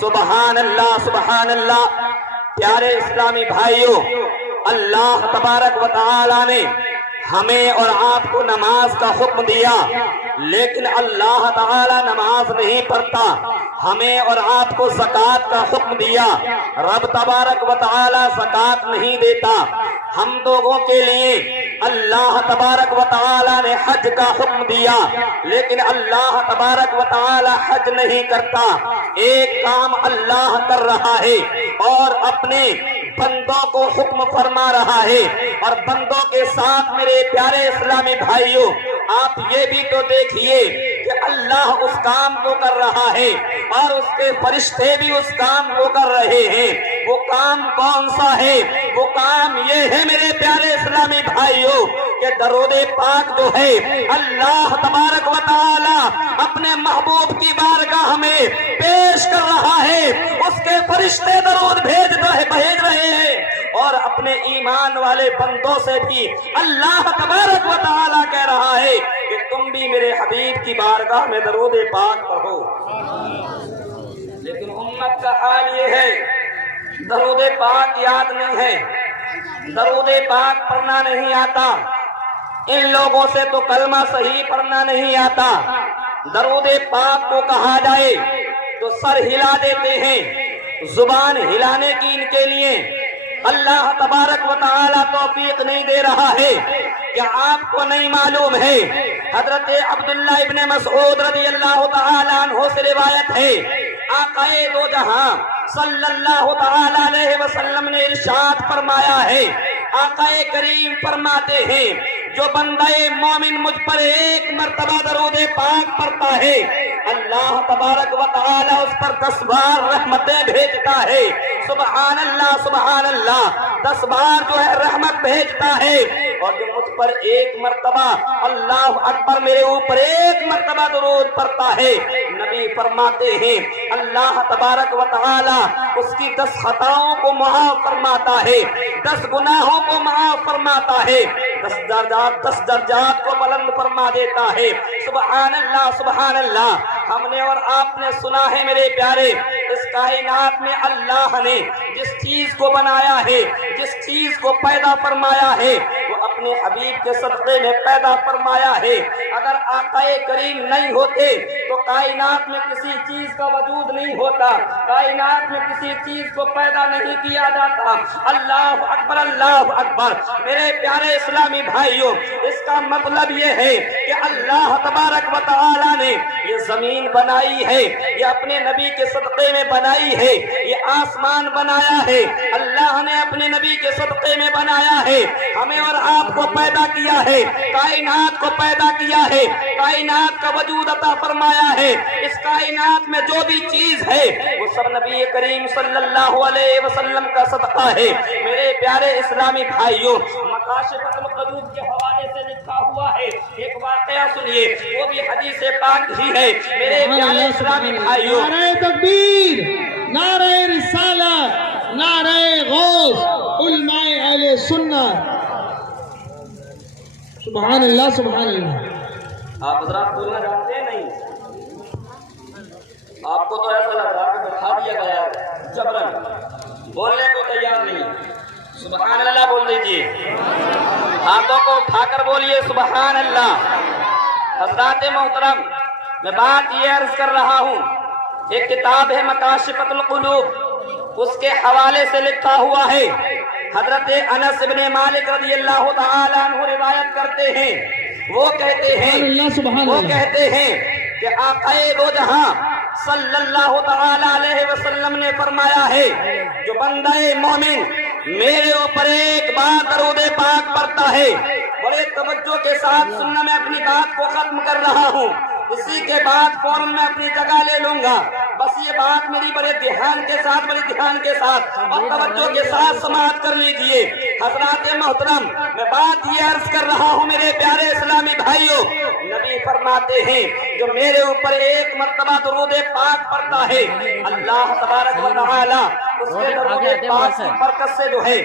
سبحان اللہ سبحان اللہ۔ پیارے اسلامی بھائیوں، اللہ تبارک و تعالی نے ہمیں اور آپ کو نماز کا حکم دیا، لیکن اللہ تعالی نماز نہیں پڑھتا۔ ہمیں اور آپ کو زکوٰۃ کا حکم دیا، رب تبارک و تعالی زکوٰۃ نہیں دیتا۔ ہم لوگوں کے لیے اللہ تبارک و تعالی نے حج کا حکم دیا، لیکن اللہ تبارک و تعالی حج نہیں کرتا۔ ایک کام اللہ کر رہا ہے اور اپنے بندوں کو حکم فرما رہا ہے، اور بندوں کے ساتھ میرے پیارے اسلامی بھائیوں آپ یہ بھی تو دیکھیے کہ اللہ اس کام کو کر رہا ہے اور اس کے فرشتے بھی اس کام کو کر رہے ہیں۔ وہ کام کون سا ہے؟ وہ کام یہ ہے میرے پیارے اسلامی بھائیوں کہ درود پاک جو ہے اللہ تبارک و تعالی اپنے محبوب کی بارگاہ میں پیش کر رہا ہے، اس کے فرشتے درود بھیج رہے ہیں، اور اپنے ایمان والے بندوں سے بھی اللہ تبارک و تعالی کہہ رہا ہے کہ تم بھی میرے حبیب کی بارگاہ میں درود پاک پڑھو۔ لیکن امت کا حال یہ ہے، درود پاک یاد نہیں ہے، درود پاک پڑھنا نہیں آتا، ان لوگوں سے تو کلمہ صحیح پڑھنا نہیں آتا۔ درود پاک کو کہا جائے تو سر ہلا دیتے ہیں، زبان ہلانے کی ان کے لیے اللہ تبارک و تعالی توفیق نہیں دے رہا ہے۔ کیا آپ کو نہیں معلوم ہے؟ حضرت عبداللہ ابن مسعود رضی اللہ تعالی عنہ سے روایت ہے، آقائے دو جہاں صلی اللہ تعالی علیہ وسلم نے ارشاد فرمایا ہے، آقائے کریم فرماتے ہیں جو بندہ مومن مجھ پر ایک مرتبہ درود پاک پڑھتا ہے، اللہ تبارک و تعالی اس پر 10 بار رحمتیں بھیجتا ہے۔ سبحان اللہ سبحان اللہ، 10 بار جو ہے رحمت بھیجتا ہے، اور جو مجھ پر ایک مرتبہ اللہ اکبر میرے اوپر ایک مرتبہ درود پڑھتا ہے، نبی فرماتے ہیں اللہ تبارک و تعالی اس کی 10 خطاؤں کو معاف فرماتا ہے، 10 گناہوں کو معاف فرماتا ہے، 10 درجات کو بلند فرما دیتا ہے۔ سبحان اللہ سبحان اللہ۔ ہم نے اور آپ نے سنا ہے میرے پیارے، اس کائنات میں اللہ نے جس چیز کو بنایا ہے، جس چیز کو پیدا فرمایا ہے، وہ اپنے حبیب کے صدقے میں پیدا فرمایا ہے۔ اگر آقا کریم نہیں ہوتے تو کائنات میں کسی چیز کا وجود نہیں ہوتا، کائنات میں کسی چیز کو پیدا نہیں کیا جاتا۔ اللہ اکبر اللہ اکبر۔ میرے پیارے اسلامی بھائیوں، اس کا مطلب یہ ہے کہ اللہ تبارک و تعالی نے یہ زمین بنائی ہے، یہ اپنے نبی کے صدقے میں بنائی ہے، یہ آسمان بنایا ہے، اللہ نے اپنے نبی کے صدقے میں بنایا ہے، ہمیں اور آپ کو پیدا کیا ہے، کائنات کو پیدا کیا ہے، کائنات کا وجود عطا فرمایا ہے۔ اس کائنات میں جو بھی چیز ہے وہ سب نبی کریم صلی اللہ علیہ وسلم کا صدقہ ہے۔ میرے پیارے اسلامی بھائیوں، مکاشفۃ القلوب کے حوالے سے لکھا ہوا ہے، ایک واقعہ سنیے، وہ بھی حدیث پاک ہی ہے۔ میرے پیارے اسلامی بھائیوں، نعرہ تکبیر، نعرہ رسالت، نعرہ غوث، علماء اہل سنت، سبحان اللہ سبحان اللہ۔ آپ حضرات بولنا جانتے ہیں نہیں؟ آپ کو تو ایسا لگ رہا کہ بٹھا دیا گیا ہے جبرن، بولنے کو تیار نہیں۔ سبحان اللہ بول دیجئے، ہاتھوں کو اٹھا کر بولیے سبحان اللہ۔ حضرات محترم، میں بات یہ عرض کر رہا ہوں، ایک کتاب ہے مکاشفۃ القلوب، اس کے حوالے سے لکھا ہوا ہے، حضرت انس بن مالک رضی اللہ تعالی عنہ روایت کرتے ہیں، وہ کہتے ہیں کہ آقا دو جہاں صلی اللہ تعالی علیہ وسلم نے فرمایا ہے، جو بندہ مومن میرے اوپر ایک بار درود پاک پڑھتا ہے، بڑے توجہ کے ساتھ سننا، میں اپنی بات کو ختم کر رہا ہوں، اسی کے بعد فوراً میں اپنی جگہ لے لوں گا، بس یہ بات میری بڑے دھیان کے ساتھ اور توجہ کے ساتھ سماعت کر لیجئے۔ حضرات محترم، میں بات یہ عرض کر رہا ہوں میرے پیارے اسلامی بھائیوں، نبی فرماتے ہیں جو میرے اوپر ایک مرتبہ درود پاک پڑھتا ہے، اللہ تبارک و تعالی اس کے درود پاک کی برکت سے جو ہے،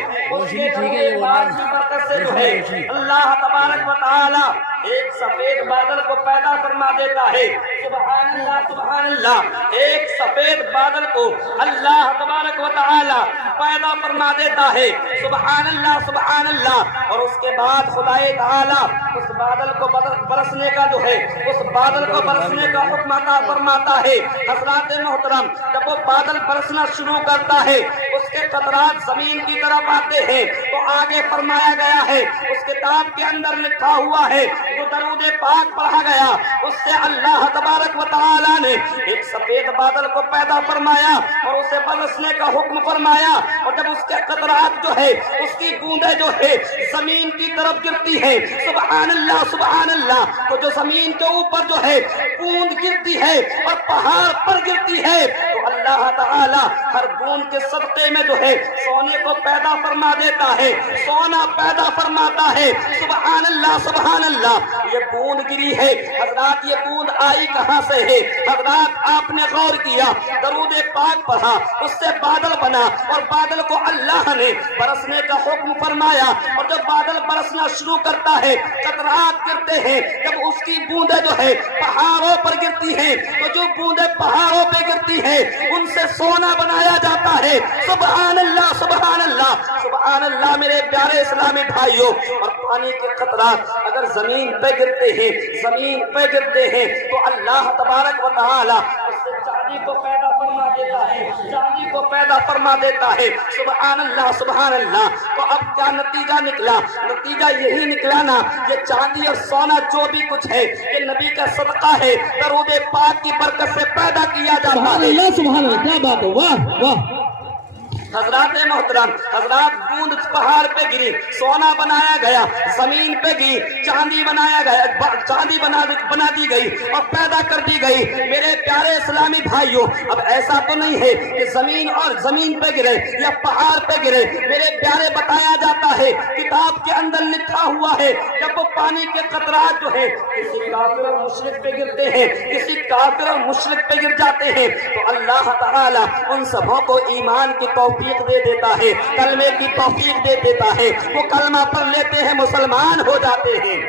اللہ تبارک و تعالی ایک سفید بادل کو پیدا فرما دیتا ہے. سبحان اللہ سبحان اللہ. ایک سفید بادل کو اللہ تبارک و تعالی پیدا فرما دیتا ہے. سبحان اللہ سبحان اللہ. اور اس کے بعد خدائے تعالی اس بادل کو برسنے کا جو ہے اس بادل کو برسنے کا حکم عطا فرماتا ہے. حضرات محترم, جب وہ بادل برسنا شروع کرتا ہے اس کے قطرات زمین کی طرف آتے ہیں تو آگے فرمایا گیا ہے اس کتاب کے اندر لکھا ہوا ہے جو درود پاک پڑھا گیا اس سے اللہ تبارک و تعالی نے ایک سفید بادل کو پیدا فرمایا اور اسے برسنے کا حکم فرمایا. اور جب اس کے قطرات جو ہے اس کی بوندیں جو ہے زمین کی طرف گرتی ہے, سبحان اللہ سبحان اللہ, تو جو زمین کے اوپر جو ہے بوند گرتی ہے اور پہاڑ پر گرتی ہے تو اللہ تعالی ہر بوند کے صدقے میں جو ہے سونے کو پیدا فرما دیتا ہے, سونا پیدا فرماتا ہے. سبحان اللہ سبحان اللہ. یہ بوند گری ہے حضرات, یہ بوند آئی کہاں سے ہے حضرات؟ آپ نے غور کیا, درود پاک پڑھا, اس سے بادل بنا اور بادل کو اللہ نے برسنے کا حکم فرمایا. اور جب بادل برسنا شروع کرتا ہے قطرات گرتے ہیں, جب اس کی بوندیں جو ہے پہاڑوں پر گرتی ہیں تو جو بوندیں پہاڑوں پہ گرتی ہیں ان سے سونا بنایا جاتا ہے. سبحان اللہ سبحان اللہ سبحان اللہ. میرے پیارے اسلامی بھائیوں, اور پانی کے قطرات اگر زمین پہ گرتے ہیں زمین پہ گرتے ہیں تو اللہ تبارک و تعالی اس سے چاندی کو پیدا فرما دیتا ہے, چاندی کو پیدا فرما دیتا ہے. سبحان اللہ سبحان اللہ. تو اب کیا نتیجہ نکلا؟ نتیجہ یہی نکلا نا, یہ چاندی اور سونا جو بھی کچھ ہے یہ نبی کا صدقہ ہے, درود پاک کی برکت سے پیدا کیا جاتا سبحان ہے. اللہ سبحان اللہ. کیا بات ہے, واہ واہ. حضرات محترم, حضرات بوند پہاڑ پہ گری, سونا بنایا گیا, زمین پہ گری, چاندی بنایا گیا, چاندی بنا دی گئی اور پیدا کر دی گئی. میرے پیارے اسلامی بھائیوں, اب ایسا تو نہیں ہے کہ زمین اور زمین پہ گرے یا پہاڑ پہ گرے. میرے پیارے بتایا جاتا ہے کتاب کے اندر لکھا ہوا ہے جب وہ پانی کے قطرات جو ہے کسی کافر اور مشرک پہ گرتے ہیں, کسی کافر اور مشرک پہ گر جاتے ہیں تو اللہ تعالی ان سبوں کو ایمان کی توفیق دے دیتا ہے, کلمے کی توفیق دے دیتا ہے, وہ کلمہ پڑھ لیتے ہیں, مسلمان ہو جاتے ہیں.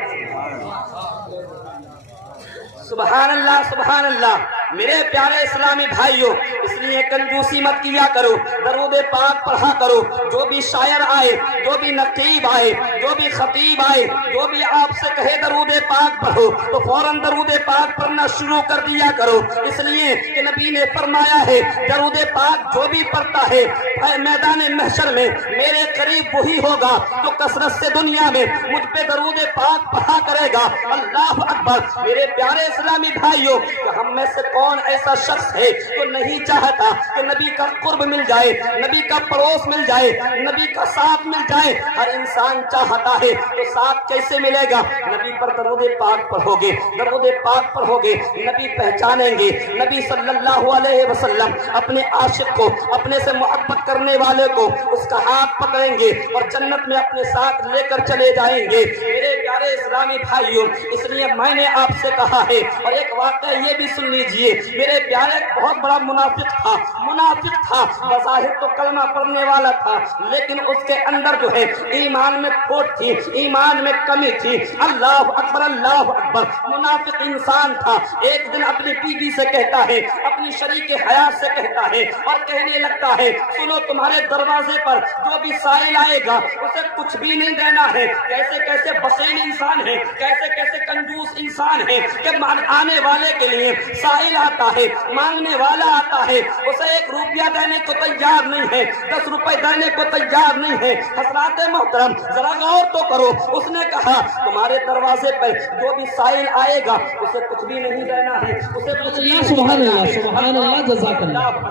سبحان اللہ سبحان اللہ. میرے پیارے اسلامی بھائیوں, اس لیے کنجوسی مت کیا کرو, درود پاک پڑھا کرو. جو بھی شاعر آئے, جو بھی نقیب آئے, جو بھی خطیب آئے, جو بھی آپ سے کہے درود پاک پڑھو تو فوراً درود پاک پڑھنا شروع کر دیا کرو. اس لیے کہ نبی نے فرمایا ہے درود پاک جو بھی پڑھتا ہے میدان محشر میں میرے قریب وہی ہوگا جو کثرت سے دنیا میں مجھ پہ درود پاک پڑھا کرے گا. اللہ اکبر. میرے پیارے اسلامی بھائیوں, کہ ہم میں سے کون ایسا شخص ہے جو نہیں چاہتا کہ نبی کا قرب مل جائے, نبی کا پڑوس مل جائے, نبی کا ساتھ مل جائے؟ ہر انسان چاہتا ہے. تو ساتھ کیسے ملے گا؟ نبی پر درود پاک پڑھو گے, درود پاک پڑھو گے, نبی پہچانیں گے. نبی صلی اللہ علیہ وسلم اپنے عاشق کو, اپنے سے محبت کرنے والے کو اس کا ہاتھ پکڑیں گے اور جنت میں اپنے ساتھ لے کر چلے جائیں گے. میرے پیارے اسلامی بھائیوں, اس لیے میں نے آپ سے کہا ہے, اور ایک واقعہ یہ بھی سن لیجئے. میرے پیارے بہت بڑا منافق تھا, بظاہر تو کلمہ پڑھنے والا تھا لیکن اس کے اندر جو ہے ایمان میں کھوٹ تھی, ایمان میں کمی تھی. اللہ اکبر اللہ اکبر. منافق انسان تھا. ایک دن اپنی بیوی سے کہتا ہے, اپنی شریک حیات سے کہتا ہے اور کہنے لگتا ہے, سنو تمہارے دروازے پر جو بھی سائل آئے گا اسے کچھ بھی نہیں دینا ہے. کیسے کیسے بخیل انسان ہے, کیسے کیسے کنجوس انسان ہے کہ آنے والے کے لیے سائل آتا ہے, مانگنے والا آتا ہے, اسے 1 روپیہ دینے کو تیار نہیں ہے, 10 روپے دینے کو تیار نہیں ہے. حضرات محترم ذرا غور تو کرو. اس نے کہا تمہارے دروازے پر جو بھی سائل آئے گا اسے کچھ بھی نہیں دینا ہے, اسے کچھ بھی. سبحان اللہ سبحان اللہ. جزاک اللہ.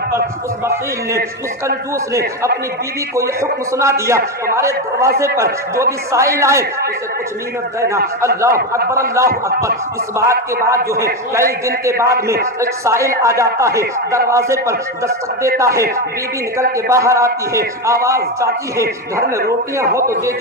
اس بخیل نے, اس کنجوس نے اپنی بیوی کو یہ حکم سنا دیا, تمہارے دروازے پر جو بھی سائل آئے اسے کچھ بھی نہ دینا. اللہ اکبر اللہ اکبر. اس بات کے بعد جو ہے کئی دن کے بعد میں ایک سائل آ جاتا ہے, دروازے پر دستک دیتا ہے, بیوی نکل کے باہر آتی ہے, آواز جاتی ہے, گھر میں روٹیاں ہو تو دے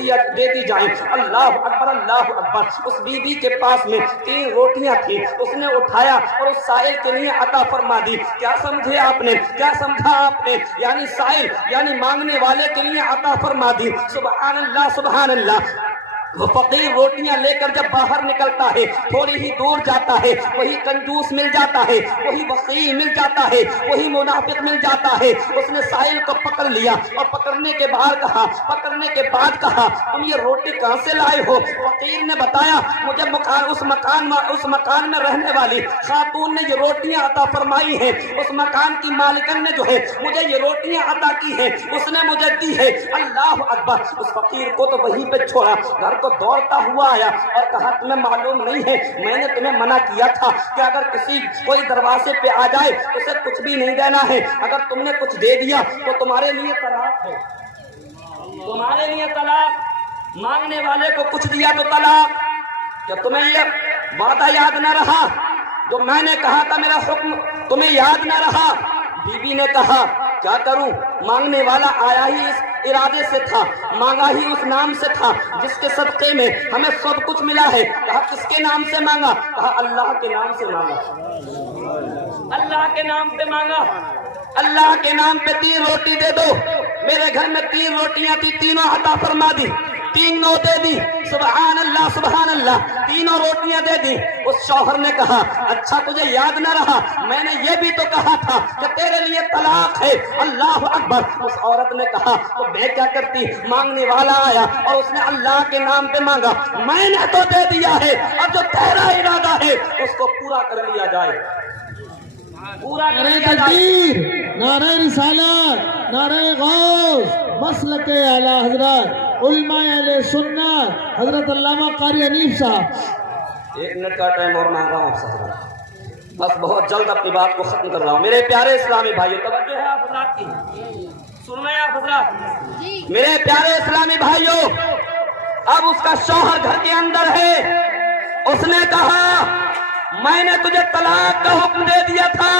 دی جائیں. اللہ اکبر اللہ اکبر. اس بیوی کے پاس میں 3 روٹیاں تھیں, اس نے اٹھایا اور اس سائل کے لیے عطا فرما دی. کیا سمجھے آپ نے, کیا سمجھا آپ نے؟ یعنی سائل یعنی مانگنے والے کے لیے عطا فرما دی. سبحان اللہ سبحان اللہ. وہ فقیر روٹیاں لے کر جب باہر نکلتا ہے تھوڑی ہی دور جاتا ہے وہی کنجوس مل جاتا ہے وہی بخیل مل جاتا ہے وہی منافق مل جاتا ہے. اس نے سائل کو پکڑ لیا اور پکڑنے کے بعد کہا تم یہ روٹی کہاں سے لائے ہو؟ فقیر نے بتایا مجھے اس مکان میں رہنے والی خاتون نے یہ روٹیاں عطا فرمائی ہیں. اس مکان کی مالکن نے جو ہے مجھے یہ روٹیاں عطا کی ہیں اس نے مجھے دی ہے. اللہ اکبر. اس فقیر کو تو وہیں پہ چھوڑا گھر کو دوڑتا ہوا آیا اور کہا تمہیں معلوم نہیں ہے میں نے تمہیں منع کیا تھا کہ اگر کوئی دروازے پہ آ جائے اسے کچھ بھی نہیں دینا ہے. اگر تم نے کچھ دے دیا تو تمہارے لیے طلاق ہے. تمہارے لیے طلاق. مانگنے والے کو کچھ دیا تو طلاق. کیا تمہیں یہ وعدہ یاد نہ رہا جو میں نے کہا تھا؟ میرا حکم تمہیں یاد نہ رہا؟ بی بی نے کہا کیا کروں؟ مانگنے والا آیا ہی اس ارادے سے تھا مانگا ہی اس نام سے تھا جس کے صدقے میں ہمیں سب کچھ ملا ہے. کہا کس کے نام سے مانگا؟ کہا اللہ کے نام سے مانگا. اللہ کے نام پہ مانگا. اللہ کے نام پہ 3 روٹی دے دو. میرے گھر میں 3 روٹیاں تھی تینوں عطا فرما دی. 3 دے دی. سبحان اللہ سبحان اللہ. 3 روٹیاں دے دی. اس شوہر نے کہا اچھا تجھے یاد نہ رہا میں نے یہ بھی تو کہا تھا کہ تیرے لیے طلاق ہے. اللہ اکبر. اس عورت نے کہا تو میں کیا کرتی؟ مانگنے والا آیا اور اس نے اللہ کے نام پہ مانگا میں نے تو دے دیا ہے اب جو تیرا ارادہ ہے اس کو پورا کر لیا جائے. پورا کر نعرہ لیا جائے. تکبیر، نعرہ رسالت، نعرہ غوث، مسلک اعلی حضرت علماء اہل سنت حضرت علامہ قاری حنیف صاحب. 1 منٹ کا ٹائم اور مانگ رہا ہوں صاحب. بس بہت جلد اپنی بات کو ختم کر رہا ہوں. میرے پیارے اسلامی بھائیوں توجہ ہے آپ حضرات کی. سن رہے ہیں آپ حضرات؟ میرے پیارے اسلامی بھائیوں اب اس کا شوہر گھر کے اندر ہے. اس نے کہا میں نے تجھے طلاق کا حکم دے دیا تھا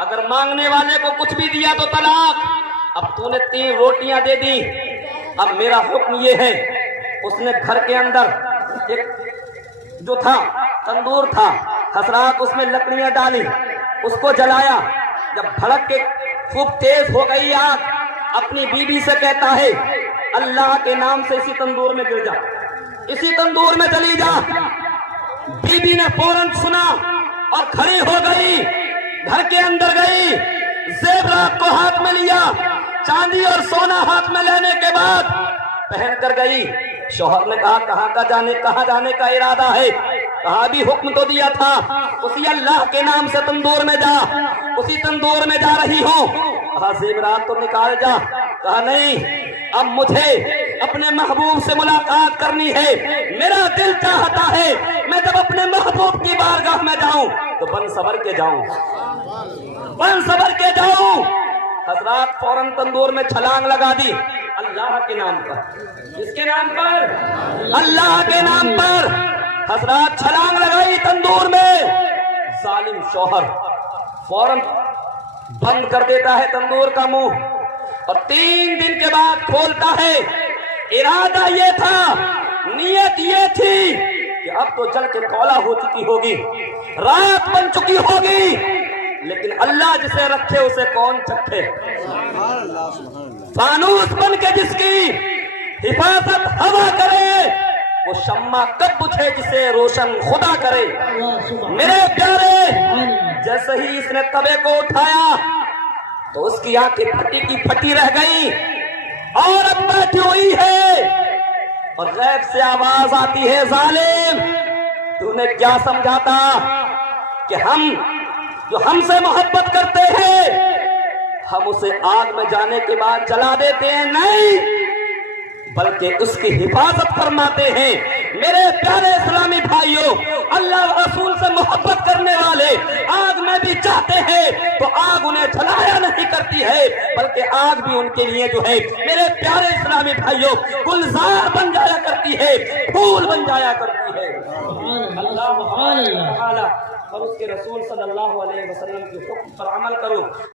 اگر مانگنے والے کو کچھ بھی دیا تو طلاق. اب تو نے 3 روٹیاں دے دی. اب میرا حکم یہ ہے. اس نے گھر کے اندر ایک جو تھا تندور تھا حضرات اس میں لکڑیاں ڈالی اس کو جلایا. جب بھڑک کے خوب تیز ہو گئی آگ اپنی بیوی سے کہتا ہے اللہ کے نام سے اسی تندور میں گر جا اسی تندور میں چلی جا. بیوی نے فوراً سنا اور کھڑی ہو گئی گھر کے اندر گئی زیورات کو ہاتھ میں لیا چاندی اور سونا ہاتھ میں لینے کے بعد پہن کر گئی. شوہر نے کہا کہاں جانے کا ارادہ ہے؟ کہا بھی حکم تو دیا تھا اسی اللہ کے نام سے تندور میں جا. اسی تندور میں جا رہی ہوں. کہا زیورات تو نکال جا. کہا نہیں اب مجھے اپنے محبوب سے ملاقات کرنی ہے. میرا دل چاہتا ہے میں جب اپنے محبوب کی بارگاہ میں جاؤں تو بن سبر کے جاؤں. حضرات فوراً تندور میں چھلانگ لگا دی اللہ کے نام پر. کس کے نام پر؟ اللہ کے نام پر. حضرات چھلانگ لگائی تندور میں. ظالم شوہر فوراً بند کر دیتا ہے تندور کا منہ اور 3 دن کے بعد کھولتا ہے. ارادہ یہ تھا نیت یہ تھی کہ اب تو جل کے کولا ہو چکی ہوگی رات بن چکی ہوگی لیکن اللہ جسے رکھے اسے کون چکھے. فانوس بن کے جس کی حفاظت ہوا کرے وہ شمع کب بجھے جسے روشن خدا کرے. میرے پیارے جیسے ہی اس نے توے کو اٹھایا تو اس کی آنکھیں پھٹی کی پھٹی رہ گئی اور اب بیٹھی ہوئی ہے اور غیب سے آواز آتی ہے ظالم تو نے کیا سمجھا تھا کہ ہم جو ہم سے محبت کرتے ہیں ہم اسے آگ میں جانے کے بعد جلا دیتے ہیں؟ نہیں بلکہ اس کی حفاظت فرماتے ہیں. میرے پیارے اسلامی بھائیوں اللہ رسول سے محبت کرنے والے آگ میں بھی جاتے ہیں تو آگ انہیں جلایا نہیں کرتی ہے بلکہ آگ بھی ان کے لیے جو ہے میرے پیارے اسلامی بھائیوں گلزار بن جایا کرتی ہے پھول بن جایا کرتی ہے. اللہ تعالی اور اس کے رسول صلی اللہ علیہ وسلم کے حکم پر عمل کرو.